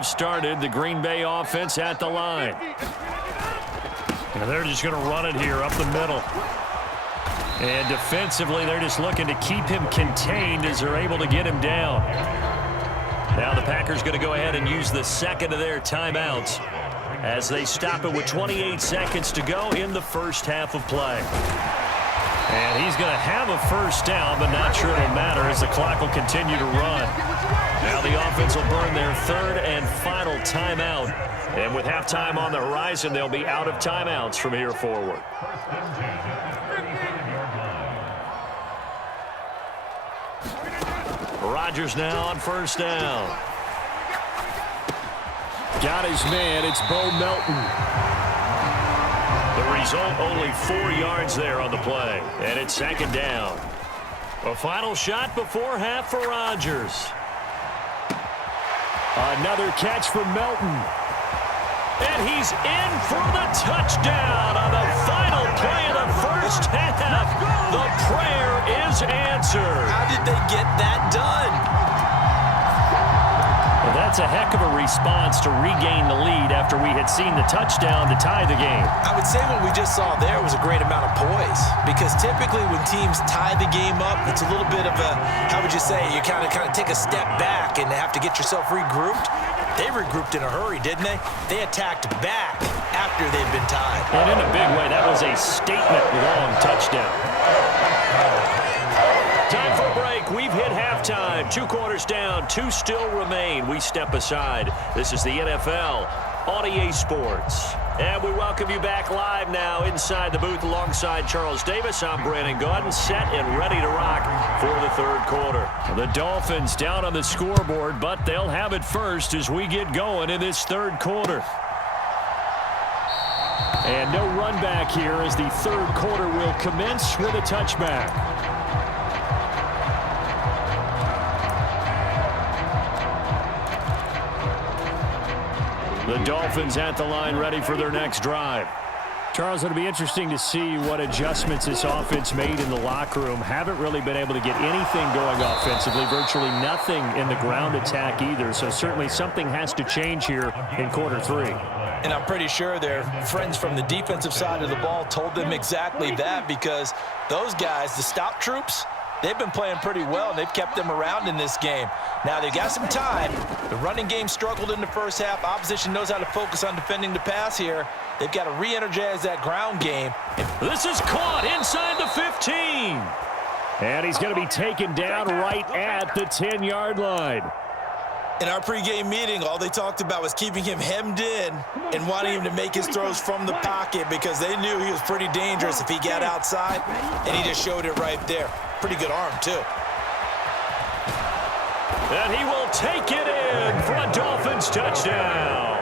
drive started. The Green Bay offense at the line. And they're just going to run it here up the middle. And defensively, they're just looking to keep him contained as they're able to get him down. Now the Packers going to go ahead and use the second of their timeouts as they stop it with 28 seconds to go in the first half of play. And he's going to have a first down, but not sure it'll matter as the clock will continue to run. Now the offense will burn their third and final timeout. And with halftime on the horizon, they'll be out of timeouts from here forward. Rodgers now on first down. Got his man. It's Bo Melton. The result, only 4 yards there on the play. And it's second down. A final shot before half for Rodgers. Another catch for Melton. And he's in for the touchdown on the final play of the first half. The prayer is answered. How did they get that done? Well, that's a heck of a response to regain the lead after we had seen the touchdown to tie the game. I would say what we just saw there was a great amount of poise, because typically when teams tie the game up, it's a little bit of a, how would you say, you kind of take a step back and have to get yourself regrouped. They regrouped in a hurry, didn't they? They attacked back after they'd been tied. And in a big way, that was a statement-long touchdown. Time for a break. We've hit halftime. 2 quarters down. 2 still remain. We step aside. This is the NFL on EA Sports. And we welcome you back live now inside the booth alongside Charles Davis. I'm Brandon Gaudin, set and ready to rock for the third quarter. The Dolphins down on the scoreboard, but they'll have it first as we get going in this third quarter. And no run back here as the third quarter will commence with a touchback. The Dolphins at the line, ready for their next drive. Charles, it'll be interesting to see what adjustments this offense made in the locker room. Haven't really been able to get anything going offensively, virtually nothing in the ground attack either. So certainly something has to change here in quarter 3. And I'm pretty sure their friends from the defensive side of the ball told them exactly that, because those guys, the stop troops, they've been playing pretty well, and they've kept them around in this game. Now, they've got some time. The running game struggled in the first half. Opposition knows how to focus on defending the pass here. They've got to re-energize that ground game. This is caught inside the 15. And he's going to be taken down right at the 10-yard line. In our pregame meeting, all they talked about was keeping him hemmed in and wanting him to make his throws from the pocket, because they knew he was pretty dangerous if he got outside, and he just showed it right there. Pretty good arm, too. And he will take it in for a Dolphins touchdown.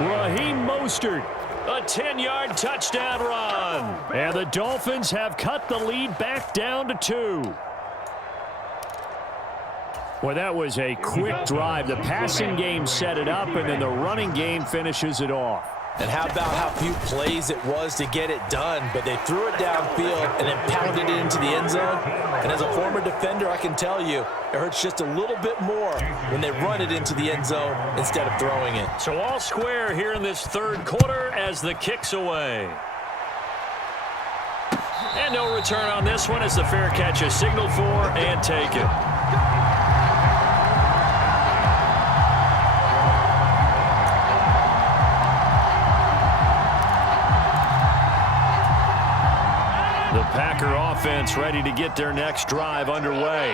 Raheem Mostert, a 10-yard touchdown run. And the Dolphins have cut the lead back down to 2. Well, that was a quick drive. The passing game set it up, and then the running game finishes it off. And how about how few plays it was to get it done, but they threw it downfield and then pounded it into the end zone. And as a former defender, I can tell you, it hurts just a little bit more when they run it into the end zone instead of throwing it. So all square here in this third quarter as the kick's away. And no return on this one as the fair catch is signaled for and taken. The Packer offense ready to get their next drive underway.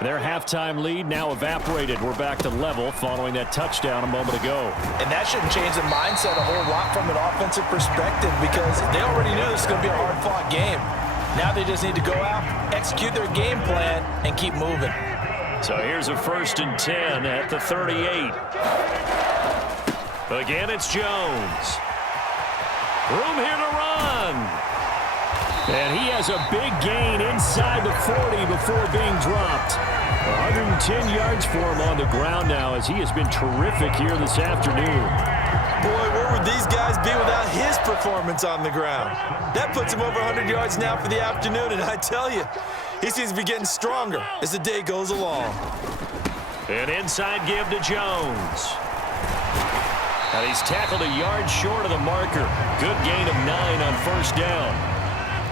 Their halftime lead now evaporated. We're back to level following that touchdown a moment ago. And that shouldn't change the mindset a whole lot from an offensive perspective, because they already knew this was going to be a hard-fought game. Now they just need to go out, execute their game plan, and keep moving. So here's a 1st and 10 at the 38. Again, it's Jones. Room here to run. And he has a big gain inside the 40 before being dropped. 110 yards for him on the ground now, as he has been terrific here this afternoon. Boy, where would these guys be without his performance on the ground? That puts him over 100 yards now for the afternoon, and I tell you, he seems to be getting stronger as the day goes along. An inside give to Jones. And he's tackled a yard short of the marker. Good gain of 9 on first down.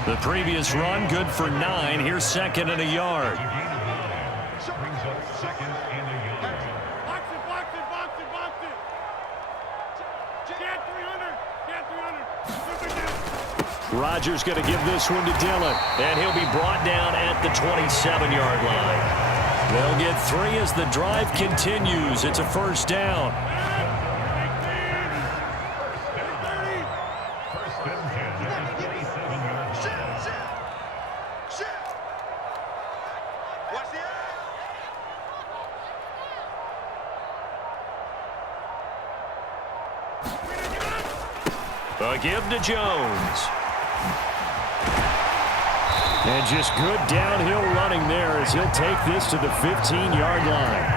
The previous run, good for 9. Here's second and a yard. Rodgers going to give this one to Dillon. And he'll be brought down at the 27-yard line. They'll get 3 as the drive continues. It's a first down. A give to Jones. And just good downhill running there as he'll take this to the 15-yard line.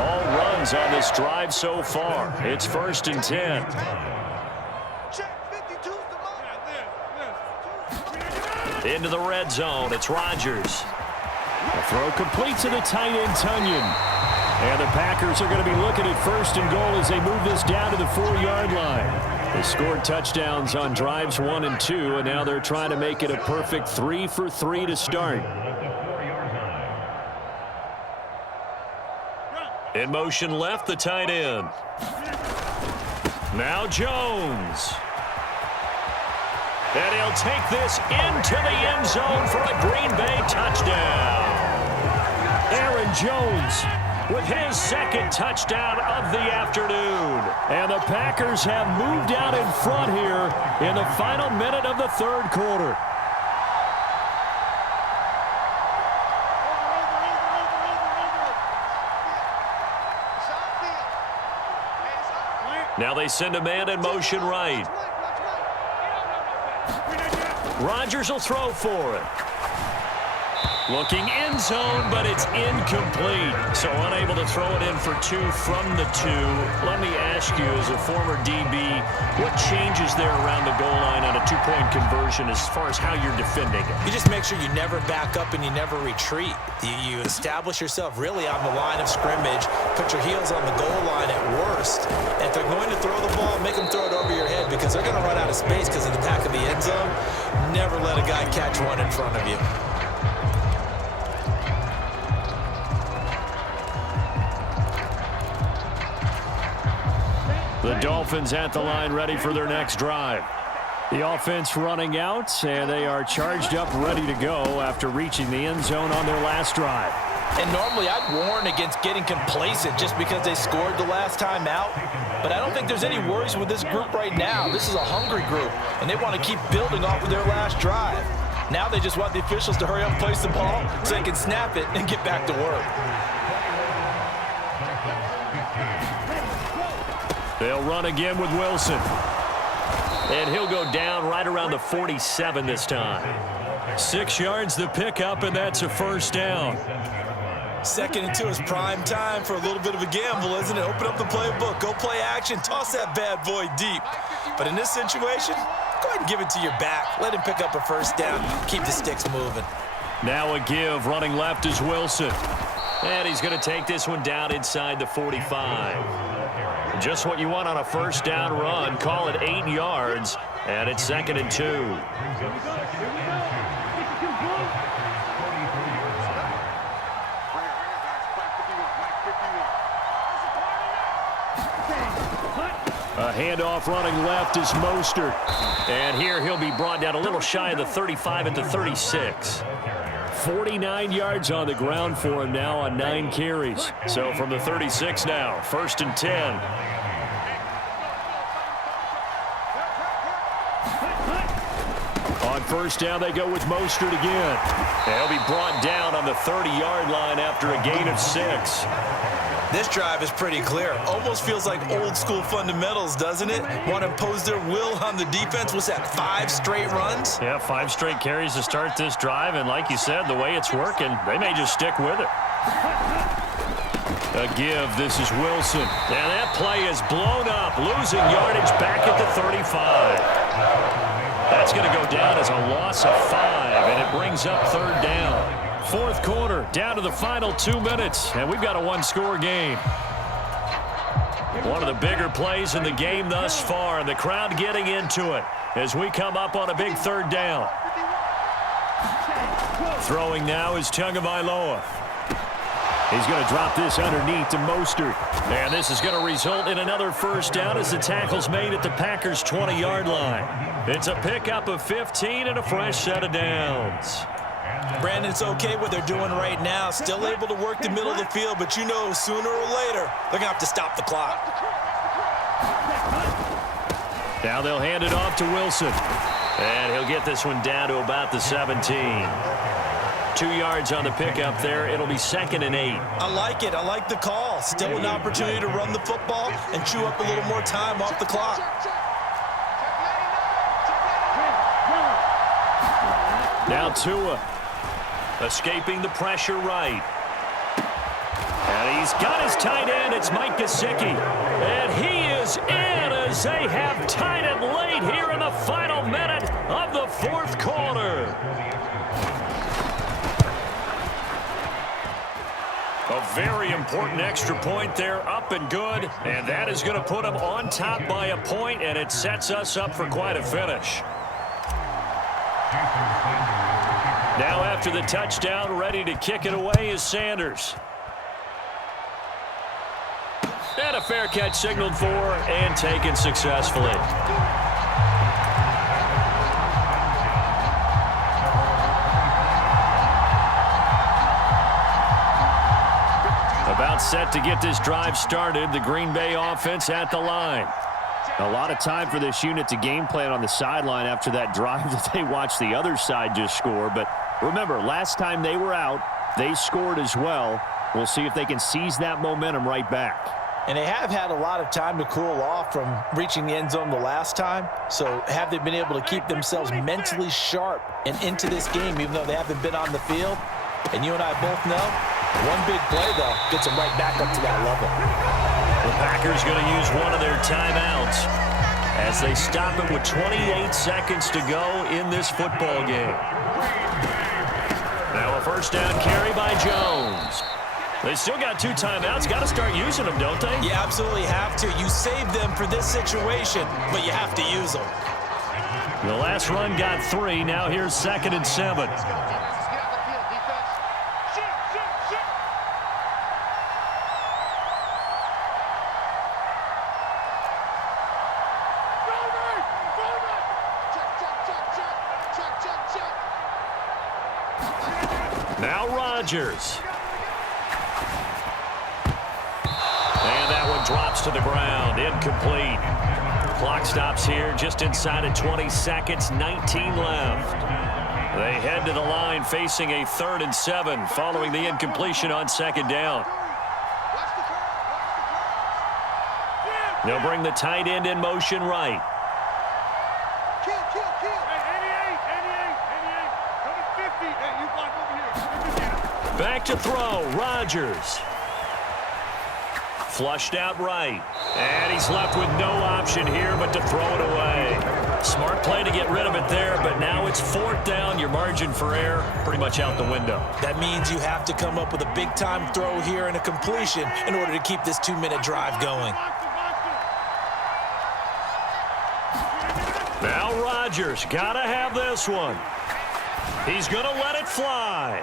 All runs on this drive so far. It's first and 10. Into the red zone. It's Rodgers. The throw complete to the tight end, Tunyon. And the Packers are going to be looking at first and goal as they move this down to the 4-yard line. They scored touchdowns on drives 1 and 2, and now they're trying to make it a perfect 3 for 3 to start. In motion left, the tight end. Now Jones. And he'll take this into the end zone for a Green Bay touchdown. Aaron Jones with his second touchdown of the afternoon. And the Packers have moved out in front here in the final minute of the third quarter. Now they send a man in motion right. Rodgers will throw for it. Looking end zone, but it's incomplete. So unable to throw it in for 2 from the 2. Let me ask you, as a former DB, what changes there around the goal line on a 2-point conversion as far as how you're defending it? You just make sure you never back up and you never retreat. You establish yourself really on the line of scrimmage, put your heels on the goal line at worst. And if they're going to throw the ball, make them throw it over your head because they're going to run out of space because of the back of the end zone. Never let a guy catch one in front of you. The Dolphins at the line ready for their next drive. The offense running out, and they are charged up ready to go after reaching the end zone on their last drive. And normally I'd warn against getting complacent just because they scored the last time out. But I don't think there's any worries with this group right now. This is a hungry group, and they want to keep building off of their last drive. Now they just want the officials to hurry up and place the ball so they can snap it and get back to work. They'll run again with Wilson. And he'll go down right around the 47 this time. 6 yards the pickup, and that's a first down. 2nd and 2 is prime time for a little bit of a gamble, isn't it? Open up the playbook, go play action, toss that bad boy deep. But in this situation, go ahead and give it to your back. Let him pick up a first down, keep the sticks moving. Now a give, running left is Wilson. And he's going to take this one down inside the 45. Just what you want on a first down run. Call it 8 yards, and it's 2nd and 2. A handoff running left is Mostert. And here he'll be brought down a little shy of the 35 at the 36. 49 yards on the ground for him now on 9 carries. So from the 36 now, 1st and 10. On first down, they go with Mostert again. They'll be brought down on the 30-yard line after a gain of 6. This drive is pretty clear. Almost feels like old school fundamentals, doesn't it? Want to impose their will on the defense. What's that, 5 straight runs? Yeah, 5 straight carries to start this drive. And like you said, the way it's working, they may just stick with it. A give. This is Wilson. And that play is blown up. Losing yardage back at the 35. That's going to go down as a loss of 5, and it brings up 3rd down. fourth quarter, down to the final 2 minutes, and we've got a one-score game. One of the bigger plays in the game thus far, and the crowd getting into it as we come up on a big third down. Throwing now is Tagovailoa. He's going to drop this underneath to Mostert. And this is going to result in another first down as the tackle's made at the Packers' 20-yard line. It's a pickup of 15 and a fresh set of downs. Brandon, it's okay what they're doing right now. Still able to work the middle of the field, but you know sooner or later they're going to have to stop the clock. Now they'll hand it off to Wilson. And he'll get this one down to about the 17. 2 yards on the pickup there. It'll be 2nd and 8. I like it. I like the call. Still an opportunity to run the football and chew up a little more time off the clock. Now Tua escaping the pressure right. And he's got his tight end. It's Mike Gesicki. And he is in as they have tied it late here in the final minute of the fourth quarter. A very important extra point there, up and good. And that is going to put them on top by a point, and it sets us up for quite a finish. Now after the touchdown, ready to kick it away is Sanders. And a fair catch signaled for and taken successfully. About set to get this drive started. The Green Bay offense at the line. A lot of time for this unit to game plan on the sideline after that drive that they watched the other side just score. But remember, last time they were out, they scored as well. We'll see if they can seize that momentum right back. And they have had a lot of time to cool off from reaching the end zone the last time. So have they been able to keep themselves mentally sharp and into this game, even though they haven't been on the field? And you and I both know, one big play, though, gets them right back up to that level. The Packers going to use one of their timeouts as they stop it with 28 seconds to go in this football game. Now a first down carry by Jones. They still got 2 timeouts. Got to start using them, don't they? You absolutely have to. You save them for this situation, but you have to use them. The last run got 3. Now here's 2nd and 7. Now Rodgers. And that one drops to the ground. Incomplete. Clock stops here just inside of 20 seconds. 19 left. They head to the line facing a 3rd and 7 following the incompletion on 2nd down. They'll bring the tight end in motion right. Back to throw. Rodgers. Flushed out right. And he's left with no option here but to throw it away. Smart play to get rid of it there, but now it's 4th down. Your margin for error pretty much out the window. That means you have to come up with a big-time throw here and a completion in order to keep this 2-minute drive going. Now Rodgers, gotta have this one. He's gonna let it fly.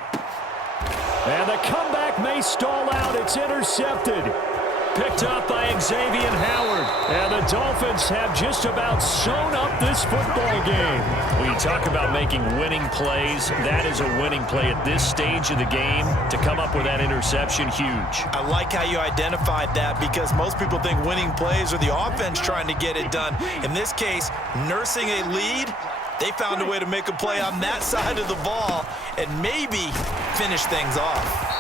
And the comeback may stall out. It's intercepted. Picked up by Xavier Howard. And the Dolphins have just about sewn up this football game. When you talk about making winning plays, that is a winning play at this stage of the game. To come up with that interception, huge. I like how you identified that because most people think winning plays are the offense trying to get it done. In this case, nursing a lead, they found a way to make a play on that side of the ball and maybe finish things off.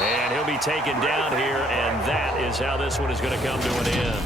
And he'll be taken down here, and that is how this one is going to come to an end.